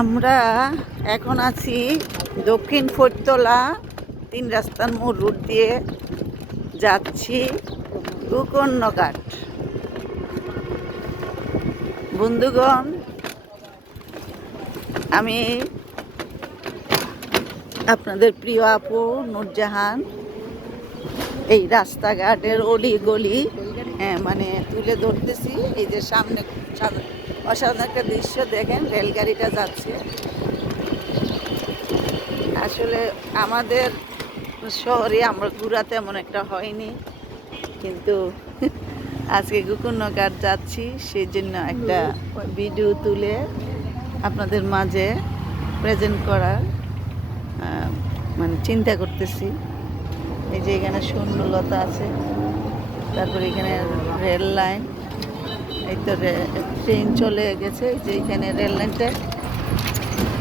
আমরা এখন আছি দক্ষিণ ফরিদতলা ৩ রাস্তার মোড় রুট দিয়ে যাচ্ছি গোকর্ণঘাট। বন্ধুগণ, আমি আপনাদের প্রিয় আপু নূরজাহান এই রাস্তাঘাটের অলি গলি মানে তুলে ধরতেছি। এই যে সামনে অসাধারণ একটা দৃশ্য দেখেন, রেলগাড়িটা যাচ্ছে। আসলে আমাদের শহরে আমরা ঘোরা তেমন একটা হয়নি, কিন্তু আজকে গোকর্ণঘাট যাচ্ছি, সেই জন্য একটা ভিডিও তুলে আপনাদের মাঝে প্রেজেন্ট করার মানে চিন্তা করতেছি। এই যে এখানে শূন্যলতা আছে, তারপরে এখানে রেল লাইন, এই তো ট্রেন চলে গেছে। যে এখানে রেল লাইনটা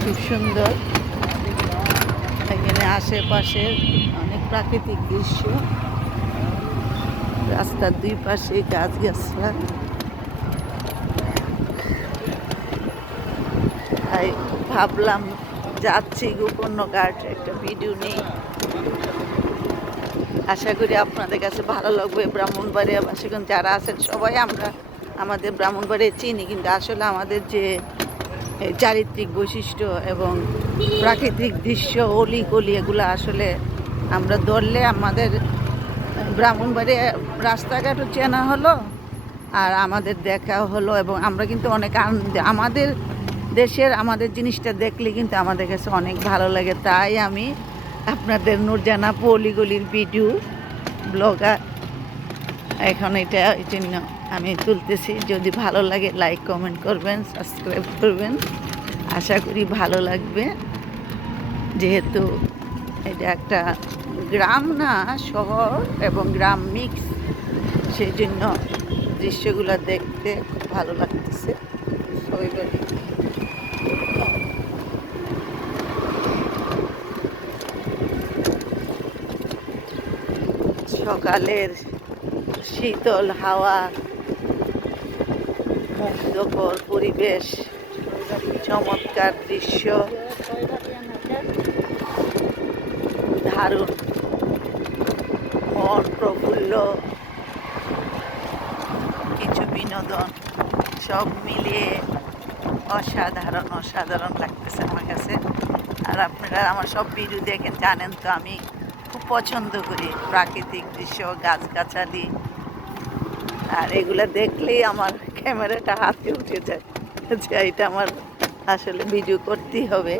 খুব সুন্দর। এখানে আশেপাশে অনেক প্রাকৃতিক দৃশ্য, রাস্তার দুই পাশে গাছগাছরা। তাই ভাবলাম যাচ্ছি গোকর্ণঘাট, একটা ভিডিও নেই। আশা করি আপনাদের কাছে ভালো লাগবে। ব্রাহ্মণবাড়িয়া বাসীগণ যারা আছেন সবাই আমরা আমাদের ব্রাহ্মণবাড়িয়া চিনি, কিন্তু আসলে আমাদের যে চারিত্রিক বৈশিষ্ট্য এবং প্রাকৃতিক দৃশ্য, অলি গলি, এগুলো আসলে আমরা ধরলে আমাদের ব্রাহ্মণবাড়িয়া রাস্তাঘাটও চেনা হলো আর আমাদের দেখাও হলো। এবং আমরা কিন্তু অনেক আনন্দ, আমাদের দেশের আমাদের জিনিসটা দেখলে কিন্তু আমাদের কাছে অনেক ভালো লাগে। তাই আমি আপনাদের নূরজাহান আপু অলিগলির ভিডিও ব্লগার, এখন এটা এই জন্য আমি তুলতেছি। যদি ভালো লাগে লাইক কমেন্ট করবেন, সাবস্ক্রাইব করবেন। আশা করি ভালো লাগবে, যেহেতু এটা একটা গ্রাম না শহর, এবং গ্রাম মিক্স, সেই জন্য দৃশ্যগুলো দেখতে খুব ভালো লাগতেছে। সকালের শীতল হাওয়া, মুগ্ধকর পরিবেশ, চমৎকার দৃশ্য, দারুণ, মন প্রফুল্ল, কিছু বিনোদন, সব মিলিয়ে অসাধারণ অসাধারণ লাগতেছে আমার কাছে। আর আপনারা আমার সব ভিডিও দেখেন, জানেন তো আমি খুব পছন্দ করি প্রাকৃতিক দৃশ্য, গাছগাছালি, আর এগুলো দেখলেই আমার ক্যামেরাটা হাতে উঠে যায় যে এটা আমার আসলে ভিডিও করতেই হবে।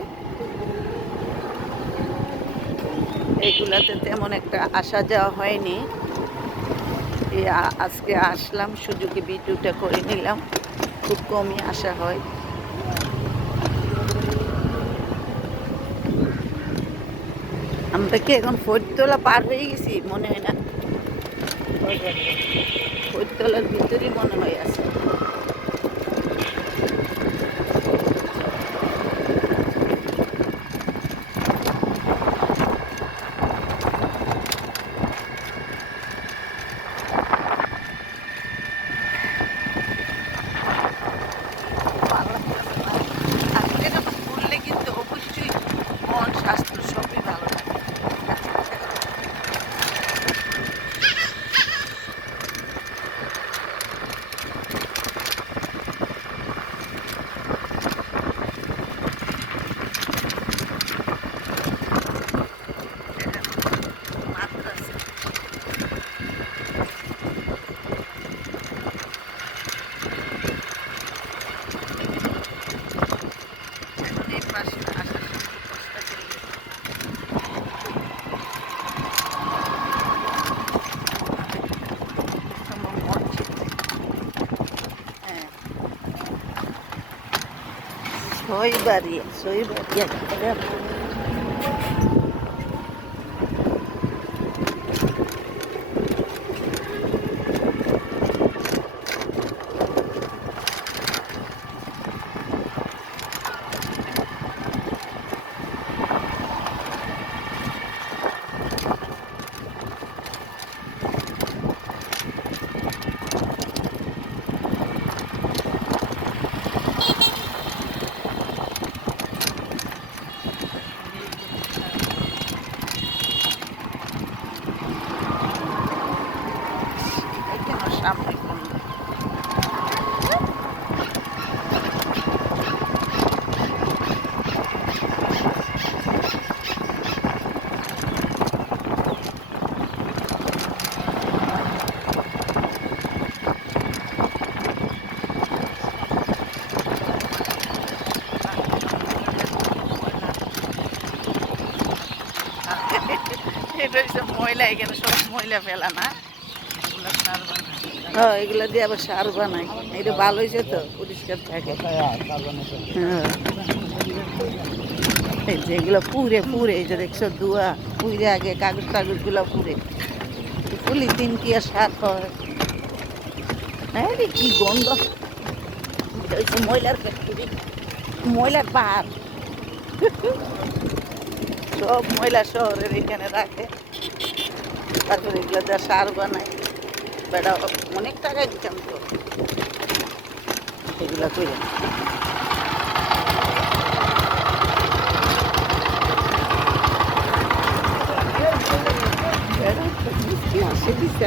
এগুলাতে তেমন একটা আসা যাওয়া হয়নি, আজকে আসলাম, সুযোগে ভিডিওটা করে নিলাম। খুব কমই আসা হয়। আমরা কি এখন ফরিদতলা পার হয়ে গেছি? মনে হয় না, ফরিদতলার ভিতরেই মনে হয় আছে। কিন্তু অবশ্যই মন স্বাস্থ্য সবই ভালো লাগে। সইবাড়িয়া এটা হচ্ছে ময়লা, এখানে সব ময়লা ফেলা না। হ্যাঁ, এগুলো দিয়ে আবার সার বানাই। এটা ভালো হয়েছে তো, পরিষ্কার থাকে। হ্যাঁ, এই যে এগুলো পুড়ে পুড়ে, এই যে দেখছো ধোঁয়া, পুড়ে আগে কাগজ টাগজ গুলো পুড়ে, পলিথিন কি আর সার হয়? হ্যাঁ রে, কি গন্ধ! এটা হচ্ছে ময়লার ফ্যাক্টরি, ময়লার পাহাড়। সব ময়লা শহরের এখানে রাখে, তারপরে এগুলো যা সার বানায়। বেটা অনেক টাকায় দিতাম তো এগুলা করে। মিষ্টি আসে দিছে।